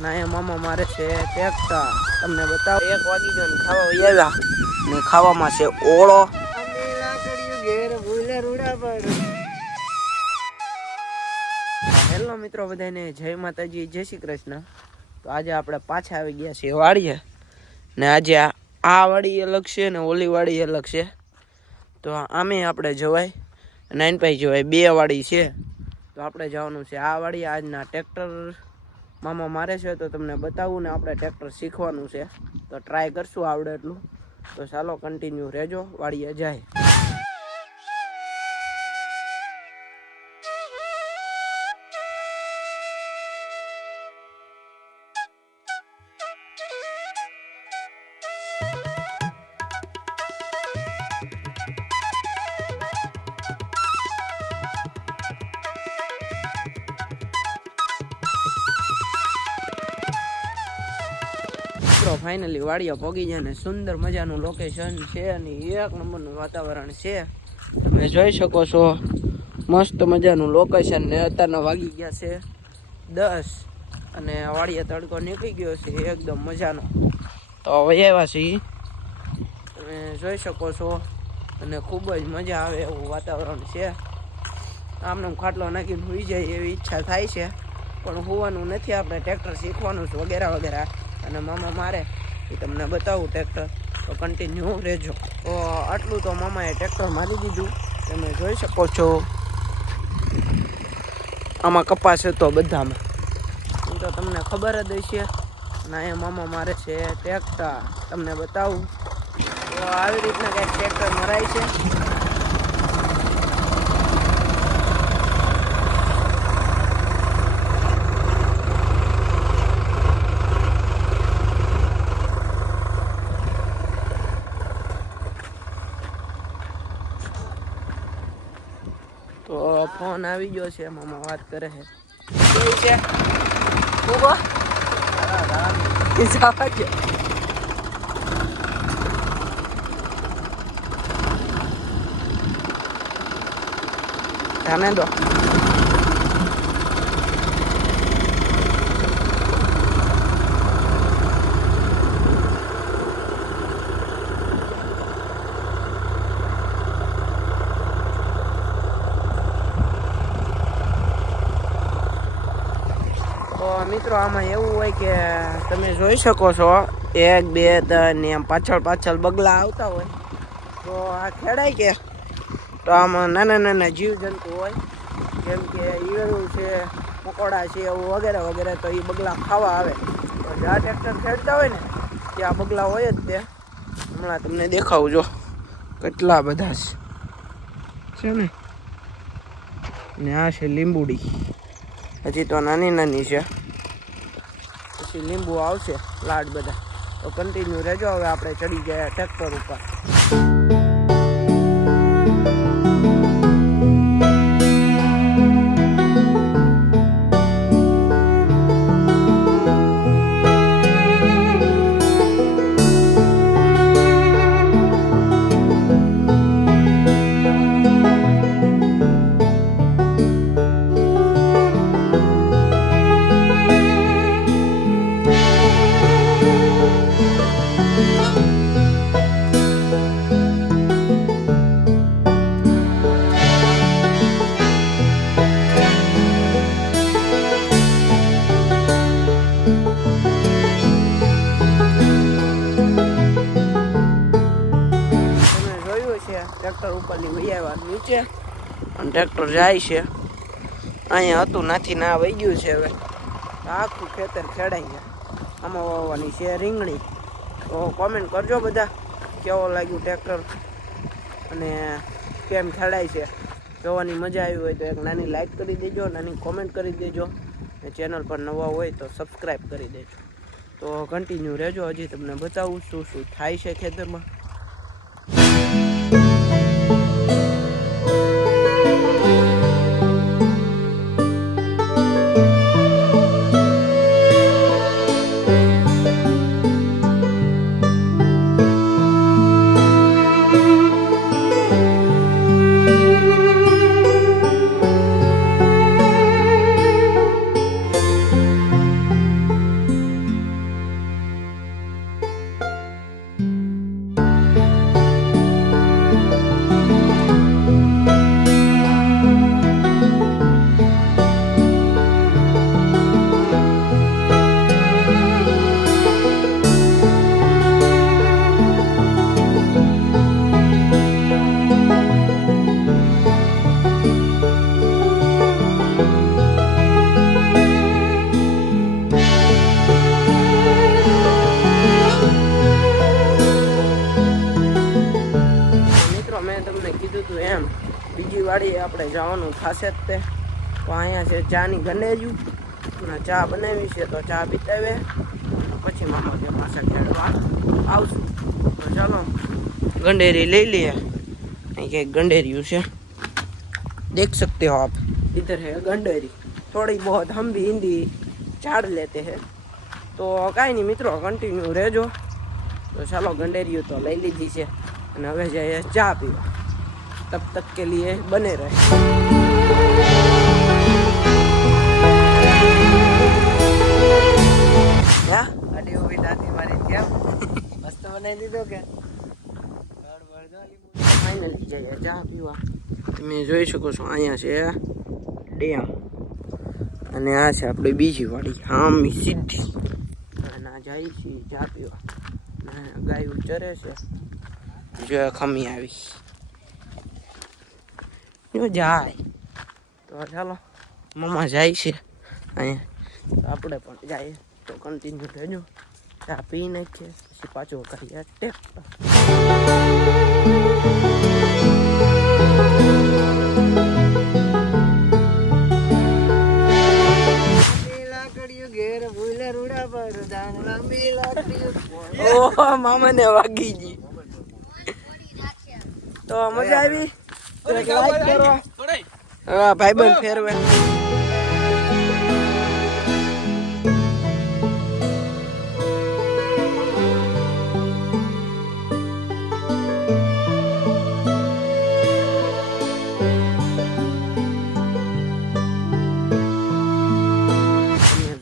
ના એ મામા મારે છે ટેક્ટર. તમને બતાવો 1 વાગી ગયો ને ખાવા આવ્યા ને ખાવામાં છે ઓળો અને લાકડીયું ઘેર ભૂલે રૂડા પર. હેલો મિત્રો બધાને જય માતાજી, જય શ્રી કૃષ્ણ. તો આજે આપણે પાછા આવી ગયા છીએ વાડીએ ને આજે આ વાડી અલગ છે ને ઓલી વાડી અલગ છે. તો આમે આપણે જવાય નાનભાઈ જવાય, 2 વાડી છે. તો આપણે જવાનું છે આ વાડી. આજના ટ્રેક્ટર મામા મારે છે તો તમને બતાવું ને આપણે ટ્રેક્ટર શીખવાનું છે. તો ટ્રાય કરશું આવડે એટલું. તો ચાલો કન્ટિન્યુ રહેજો, વાડીએ જાય. ફાઇનલી વાડીયા પગી જાય ને સુંદર મજાનું લોકેશન છે અને 1 નંબરનું વાતાવરણ છે. તમે જોઈ શકો છો મસ્ત મજાનું લોકેશન ને અત્યારના વાગી ગયા છે 10 અને વાડીયા તડકો નીકળી ગયો છે એકદમ મજાનો. તો હવે આવ્યા છીએ, તમે જોઈ શકો છો અને ખૂબ જ મજા આવે એવું વાતાવરણ છે. આમને ખાટલો નાખીને સુઈ જાય એવી ઈચ્છા થાય છે પણ હોવાનું નથી. આપણે ટ્રેક્ટર શીખવાનું છે વગેરે વગેરે અને મામા મારે એ તમને બતાવું ટ્રેક્ટર. તો કન્ટિન્યુ રહેજો. તો આટલું તો મામાએ ટ્રેક્ટર મારી દીધું, તમે જોઈ શકો છો. આમાં કપાસ હતો બધામાં, એમ તો તમને ખબર જ હશે. ના એ મામા મારે છે ટ્રેક્ટર, તમને બતાવું. તો આવી રીતના કંઈક ટ્રેક્ટર મરાય છે. તો ફોન આવી ગયો છે, મામા વાત કરે છે. કેવી છે ઉભો જવા કે જાને દો. મિત્રો આમાં એવું હોય કે તમે જોઈ શકો છો 1 2 3 ને એમ પાછળ પાછળ બગલા આવતા હોય. તો આ ખેડાય કે તો આમાં નાના નાના જીવજંતુ હોય, જેમ કે ઈયળું છે, મકોડા છે, એવું વગેરે વગેરે. તો એ બગલા ખાવા આવે. તો જ્યાં ટ્રેક્ટર ખેડતા હોય ને ત્યાં બગલા હોય જ તે. હમણાં તમને દેખાવું જો કેટલા બધા છે ને આ છે લીંબુડી, હજી તો નાની નાની છે, પછી લીંબુ આવશે લાડ બધા. તો કન્ટિન્યુ રહેજો. હવે આપણે ચડી ગયા ટ્રેક્ટર ઉપર. ટ્રેક્ટર ઉપરની વહી આવ્યા નીચે અને ટ્રેક્ટર જાય છે. અહીંયા હતું નાથી ના વહી ગયું છે. હવે આખું ખેતર ખેડાઈ ગયા. આમાં વાવવાની છે રીંગણી. તો કોમેન્ટ કરજો બધા કેવો લાગ્યું ટ્રેક્ટર અને કેમ ખેડાય છે. જોવાની મજા આવી હોય તો એક નાની લાઈક કરી દેજો, નાની કોમેન્ટ કરી દેજો અને ચેનલ પર નવા હોય તો સબસ્ક્રાઈબ કરી દેજો. તો કન્ટિન્યુ રહેજો, હજી તમને બતાવું શું શું થાય છે ખેતરમાં. વાડીએ આપણે જવાનું થશે જ તે. તો અહીંયા છે ચાની ગંડેરિયું અને ચા બનાવી છે, તો ચા પીતાવે પછી મામા કે પાછા ખેડવા આવશું. તો ચાલો गंडेरी ले लिया. ये गंडेरियों से देख सकते हो आप, इधर है गंडेरी. थोड़ी बहुत हम भी हिंदी झाड़ लेते हैं, तो कहीं नहीं मित्रों कंटिन्यू रहजो. तो चलो गंडेरियों तो ले लीधी है અને હવે જઈએ ચા પીવા. तब तक के लिए बने रहे. क्या अड़ी वो भी दादी मारी क्या मस्त बनाई दीधो क्या. ફાઇનલી જઈએ ચા પીવા. તમે જોઈ શકો છો અહીંયા છે ડેમ અને આ છે આપણી બીજી વાડી હામી સીધી. અને આ જાય છે ચા પીવા. ગાયું ચરે છે, જો ખમી આવી જો જાય. તો ચાલો મમ્મા જાય છે અહીંયા, તો આપણે પણ જઈએ. તો કન્ટિન્યુ રહેજો, ચા પી નાખીએ પછી પાછો કરીએ ટ્રેક્ટર. મામા ને વાગી ગઈ. તો મજા આવી. ભાઈબંધ ફેરવે.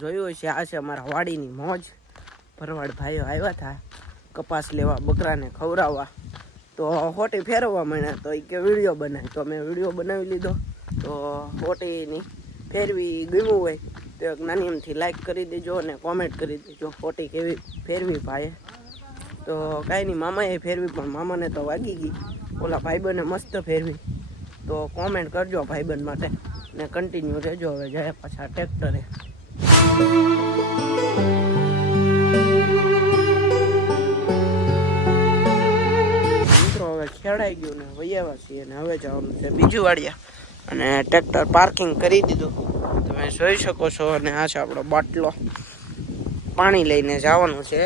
જોયું છે આ છે અમારા વાડીની મોજ. ભરવાડ ભાઈઓ આવ્યા હતા કપાસ લેવા, બકરાને ખવડાવવા. તો હોટી ફેરવવા માંડ્યા. તો એ કે વિડીયો બનાવી, તો મેં વિડીયો બનાવી લીધો. તો હોટીની ફેરવી ગમ્યું હોય તો એક નાની એમથી લાઈક કરી દેજો અને કોમેન્ટ કરી દેજો હોટી કેવી ફેરવી ભાઈએ. તો કાંઈ નહીં, મામાએ ફેરવી પણ મામાને તો વાગી ગઈ. ઓલા ભાઈબંધને મસ્ત ફેરવી. તો કોમેન્ટ કરજો ભાઈબંધ માટે ને કન્ટિન્યુ રહેજો. હવે જાય પાછા ટ્રેક્ટરે. મિત્રો હવે ખેડાઈ ગયું ને વૈયાવા છીએ ને હવે જવાનું છે બીજું વાડિયા. અને ટ્રેક્ટર પાર્કિંગ કરી દીધું તમે જોઈ શકો છો. અને આ છે આપણો બાટલો, પાણી લઈને જવાનું છે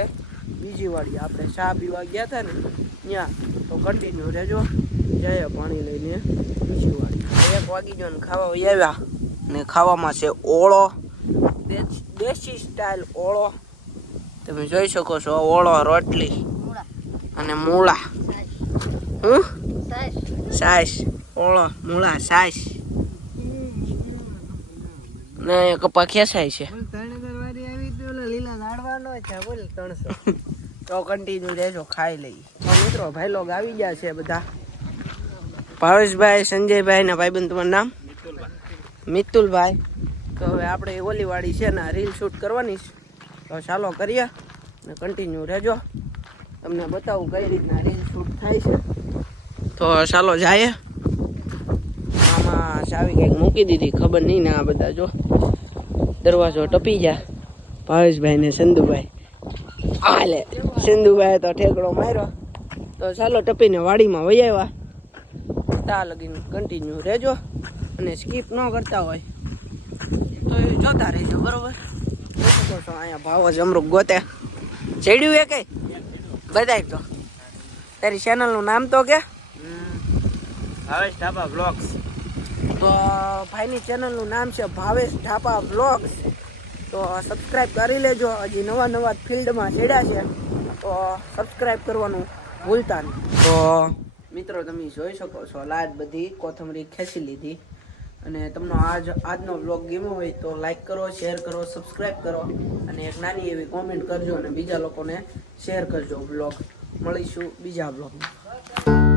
બીજી વાડિયા. આપણે ચા પીવા ગયા હતા ને ત્યાં, તો કન્ટિન્યુ રહેજો. જાય પાણી લઈને બીજી વાડિયા. 1 વાગી ગયો ને ખાવા વૈયાવ્યા. ને ખાવામાં છે ઓળો, દેશી સ્ટાઇલ ઓળો. તમે જોઈ શકો છો ઓળો, રોટલી અને મૂળા. સાસ, ઓળો, મૂળા, સાસ ને કપા ખેસાય છે. તો કન્ટિન્યુ રહેજો, ખાઈ લઈએ. તો મિત્રો ભાઈ લોગ આવી ગયા છે બધા. ભાવેશભાઈ, સંજયભાઈ ને ભાઈબંધ. તમારું નામ? મિતુલભાઈ. તો હવે આપણે ઓલી વાડી છે ને રીલ શૂટ કરવાની છે. તો ચાલો કરીએ ને કન્ટિન્યુ રહેજો. તમને બતાવું કઈ રીતના રીલ શૂટ થાય છે. તો ચાલો જાય. આમાં ચાવી કંઈક મૂકી દીધી, ખબર નહીં ને. આ બધા જો દરવાજો ટપી ગયા. ભાવેશભાઈ ને સંધુભાઈ. હાલે સિંધુભાઈ તો ઠેકડો માર્યો. તો ચાલો ટપીને વાડીમાં વહી આવ્યા. ત્યાં લગીને કન્ટિન્યુ રહેજો અને સ્કીપ ન કરતા હોય તો એ જોતા રહેજો, બરોબર? તો અહીંયા ભાવ જ અમૃત ગોતે ચડ્યું એ કઈ બધાય. તો તારી ચેનલનું નામ તો કે ભાવેશ ઢાપા બ્લોગ્સ. તો ભાઈની ચેનલનું નામ છે ભાવેશ ઢાપા બ્લોગ્સ. તો સબસ્ક્રાઈબ કરી લેજો. હજી નવા ફિલ્ડમાં ચડ્યા છે તો સબસ્ક્રાઈબ કરવાનું ભૂલતા નહીં. તો મિત્રો તમે જોઈ શકો છો લાજ બધી કોથમરી ખેંચી લીધી. અને તમને આજનો બ્લોગ ગમ્યો હોય તો લાઈક કરો, શેર કરો, સબસ્ક્રાઈબ કરો અને એક નાની એવી કોમેન્ટ કરજો અને બીજા લોકોને શેર કરજો બ્લોગ. મળીશું બીજા બ્લોગમાં.